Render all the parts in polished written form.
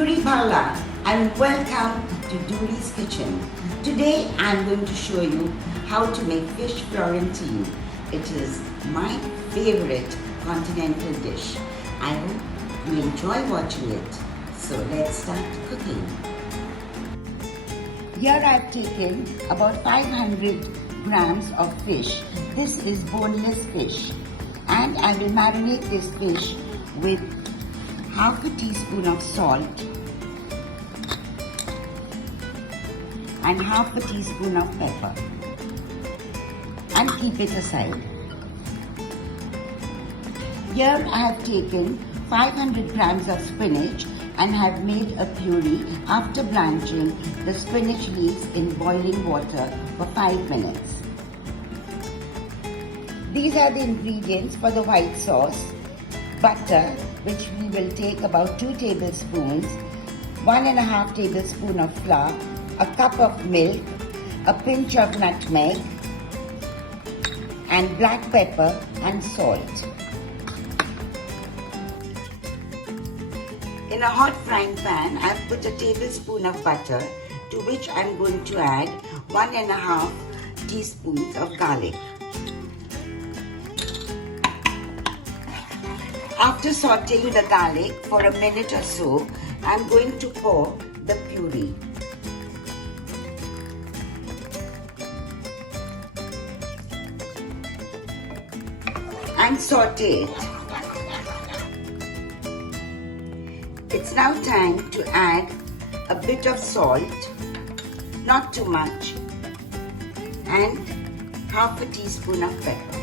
Duri Bhalla and welcome to Duri's Kitchen. Today I'm going to show you how to make fish Florentine. It is my favorite continental dish. I hope you enjoy watching it. So let's start cooking. Here I've taken about 500 grams of fish. This is boneless fish. And I will marinate this fish with half a teaspoon of salt and half a teaspoon of pepper and keep it aside. Here I have taken 500 grams of spinach and have made a puree after blanching the spinach leaves in boiling water for 5 minutes. These are the ingredients for the white sauce: butter, which we will take about 2 tablespoons, 1.5 tablespoon of flour, a cup of milk, a pinch of nutmeg, and black pepper and salt. In a hot frying pan, I have put a tablespoon of butter, to which I am going to add 1.5 teaspoons of garlic. After sautéing the garlic for a minute or so, I am going to pour the puree. And sauté it. It's now time to add a bit of salt, not too much, and half a teaspoon of pepper.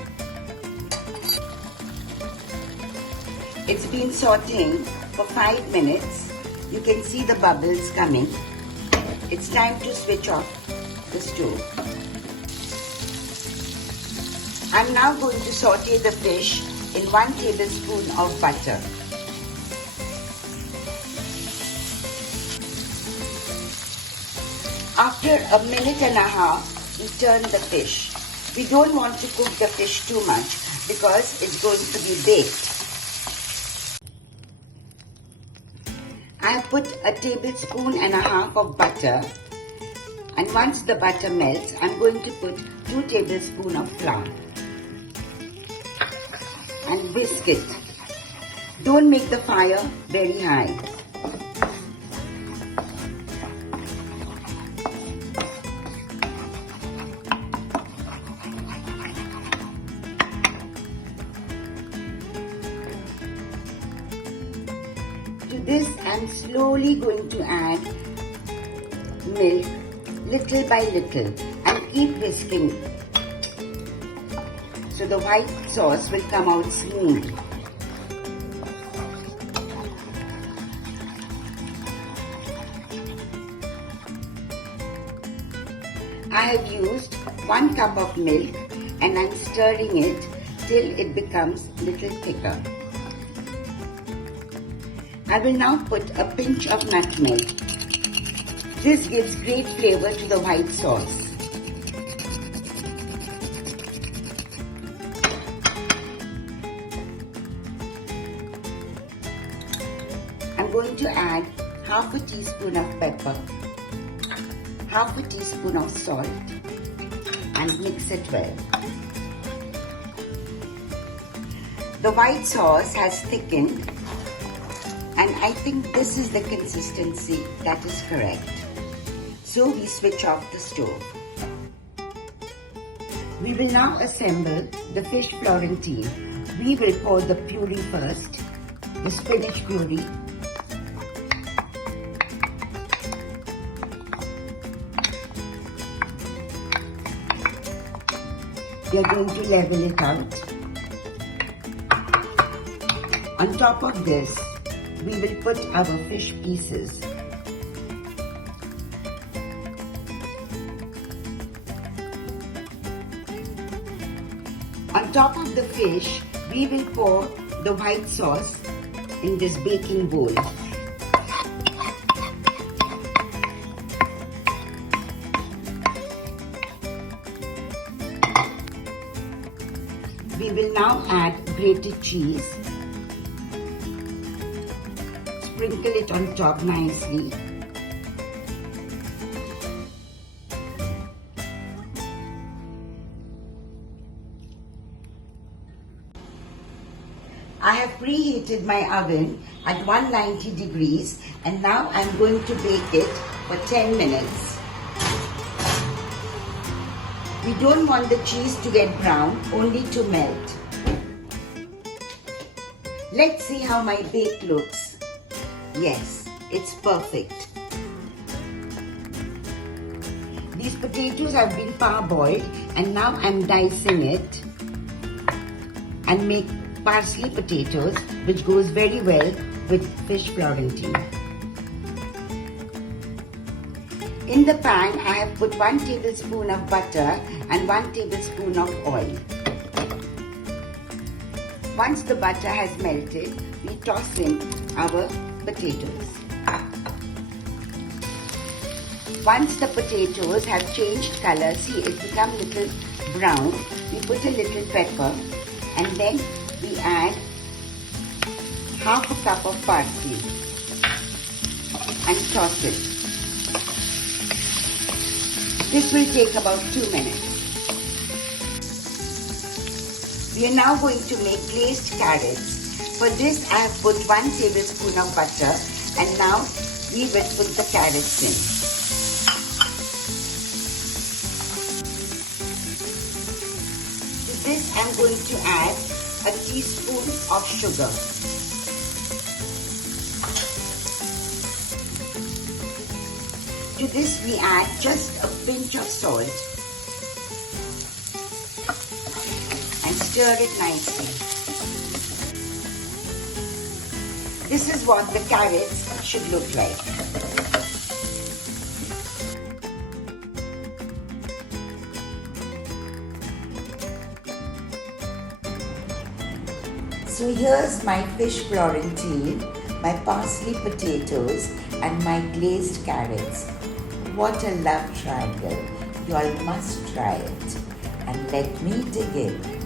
It's been sautéing for 5 minutes. You can see the bubbles coming. It's time to switch off the stove. I'm now going to sauté the fish in 1 tablespoon of butter. After a minute and a half, we turn the fish. We don't want to cook the fish too much because it's going to be baked. I have put a tablespoon and a half of butter, and once the butter melts, I'm going to put 2 tablespoons of flour and whisk it. Don't make the fire very high. To this, I'm slowly going to add milk little by little and keep whisking so the white sauce will come out smooth. I have used 1 cup of milk and I'm stirring it till it becomes little thicker. I will now put a pinch of nutmeg. This gives great flavor to the white sauce. I'm going to add half a teaspoon of pepper, half a teaspoon of salt, and mix it well. The white sauce has thickened, and I think this is the consistency that is correct. So we switch off the stove. We will now assemble the fish Florentine. We will pour the puree first, the spinach puree. We are going to level it out. On top of this, we will put our fish pieces. On top of the fish, we will pour the white sauce in this baking bowl. We will now add grated cheese, sprinkle it on top nicely. I have preheated my oven at 190 degrees and now I'm going to bake it for 10 minutes. We don't want the cheese to get brown, only to melt. Let's see how my bake looks. Yes, it's perfect. These potatoes have been parboiled and now I'm dicing it and make parsley potatoes, which goes very well with fish Florentine. In the pan, I have put 1 tablespoon of butter and 1 tablespoon of oil. Once the butter has melted, we toss in our potatoes. Once the potatoes have changed color, see it become a little brown, we put a little pepper and then we add half a cup of parsley and toss it. This will take about 2 minutes. We are now going to make glazed carrots. For this I have put 1 tablespoon of butter and now we will put the carrots in. To this I am going to add a teaspoon of sugar. To this we add just a pinch of salt and stir it nicely. This is what the carrots should look like. So here's my fish Florentine, my parsley potatoes and my glazed carrots. What a love triangle. You all must try it. And let me dig in.